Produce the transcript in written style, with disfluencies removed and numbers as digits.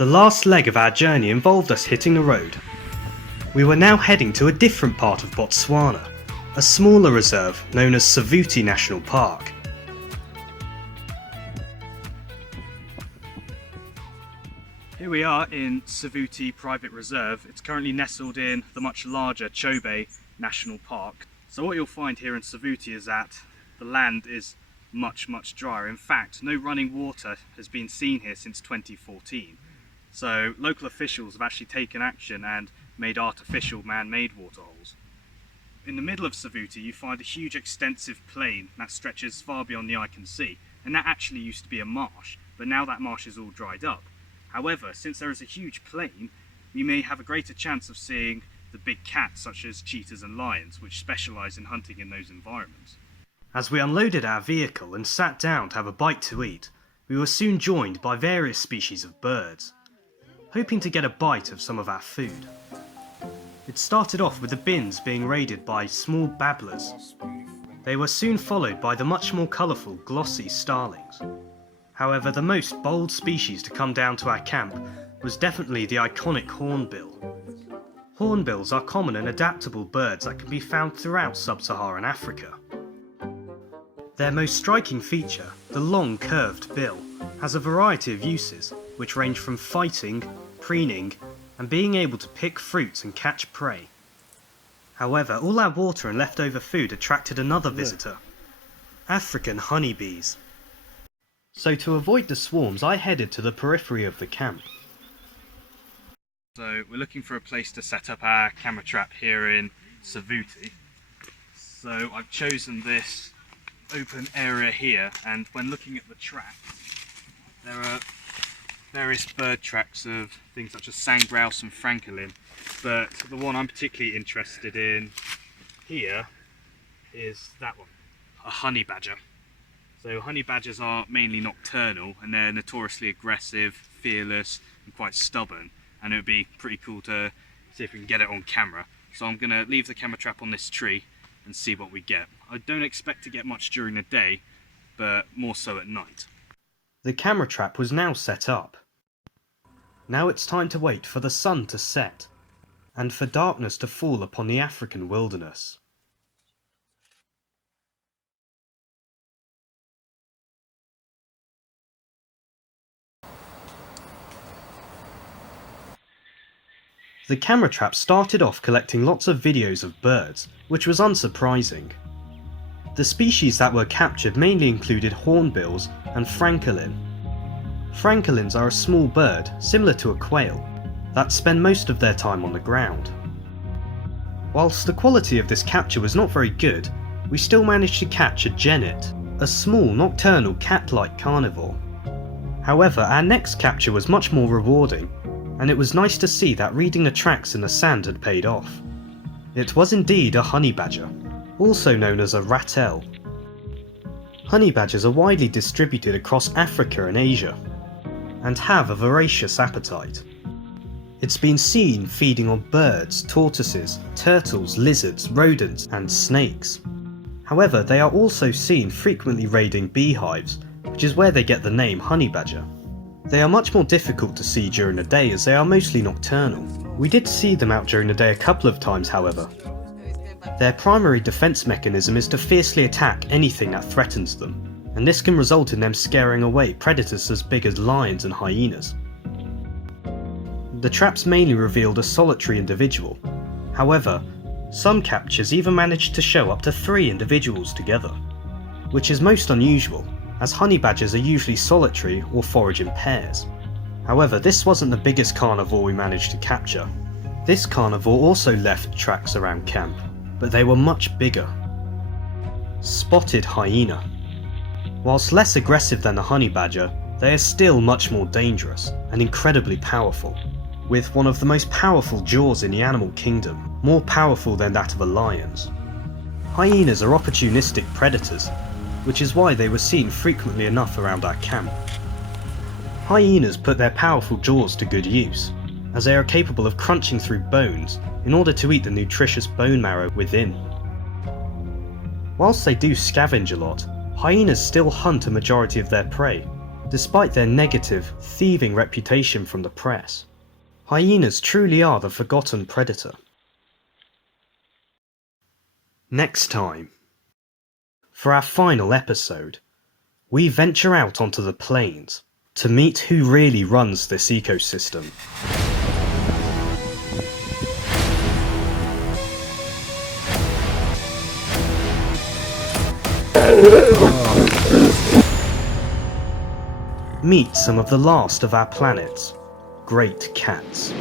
The last leg of our journey involved us hitting the road. We were now heading to a different part of Botswana, a smaller reserve known as Savuti National Park. Here we are in Savuti Private Reserve. It's currently nestled in the much larger Chobe National Park. So what you'll find here in Savuti is that the land is much drier. In fact, no running water has been seen here since 2014. So local officials have actually taken action and made artificial man-made waterholes. In the middle of Savuti you find a huge extensive plain that stretches far beyond the eye can see, and that actually used to be a marsh, but now that marsh is all dried up. However, since there is a huge plain, we may have a greater chance of seeing the big cats such as cheetahs and lions, which specialise in hunting in those environments. As we unloaded our vehicle and sat down to have a bite to eat, we were soon joined by various species of birds, hoping to get a bite of some of our food. It started off with the bins being raided by small babblers. They were soon followed by the much more colourful glossy starlings. However, the most bold species to come down to our camp was definitely the iconic hornbill. Hornbills are common and adaptable birds that can be found throughout sub-Saharan Africa. Their most striking feature, the long curved bill, has a variety of uses, which range from fighting, preening, and being able to pick fruits and catch prey. However, all our water and leftover food attracted another visitor, African honeybees. So to avoid the swarms, I headed to the periphery of the camp. So we're looking for a place to set up our camera trap here in Savuti. So I've chosen this open area here, and when looking at the trap, there are various bird tracks of things such as sandgrouse and francolin, but the one I'm particularly interested in here is that one, a honey badger. So honey badgers are mainly nocturnal, and they're notoriously aggressive, fearless and quite stubborn, and it would be pretty cool to see if we can get it on camera. So I'm going to leave the camera trap on this tree and see what we get. I don't expect to get much during the day, but more so at night. The camera trap was now set up. Now it's time to wait for the sun to set, and for darkness to fall upon the African wilderness. The camera trap started off collecting lots of videos of birds, which was unsurprising. The species that were captured mainly included hornbills and francolin. Francolins are a small bird, similar to a quail, that spend most of their time on the ground. Whilst the quality of this capture was not very good, we still managed to catch a genet, a small nocturnal cat-like carnivore. However, our next capture was much more rewarding, and it was nice to see that reading the tracks in the sand had paid off. It was indeed a honey badger, also known as a ratel. Honey badgers are widely distributed across Africa and Asia, and have a voracious appetite. It's been seen feeding on birds, tortoises, turtles, lizards, rodents, and snakes. However, they are also seen frequently raiding beehives, which is where they get the name honey badger. They are much more difficult to see during the day as they are mostly nocturnal. We did see them out during the day a couple of times, however. Their primary defense mechanism is to fiercely attack anything that threatens them, and this can result in them scaring away predators as big as lions and hyenas. The traps mainly revealed a solitary individual. However, some captures even managed to show up to 3 individuals together, which is most unusual, as honey badgers are usually solitary or forage in pairs. However, this wasn't the biggest carnivore we managed to capture. This carnivore also left tracks around camp, but they were much bigger. Spotted hyena. Whilst less aggressive than the honey badger, they are still much more dangerous and incredibly powerful, with one of the most powerful jaws in the animal kingdom, more powerful than that of a lion's. Hyenas are opportunistic predators, which is why they were seen frequently enough around our camp. Hyenas put their powerful jaws to good use, as they are capable of crunching through bones in order to eat the nutritious bone marrow within. Whilst they do scavenge a lot, hyenas still hunt a majority of their prey, despite their negative, thieving reputation from the press. Hyenas truly are the forgotten predator. Next time, for our final episode, we venture out onto the plains to meet who really runs this ecosystem. Meet some of the last of our planet's great cats.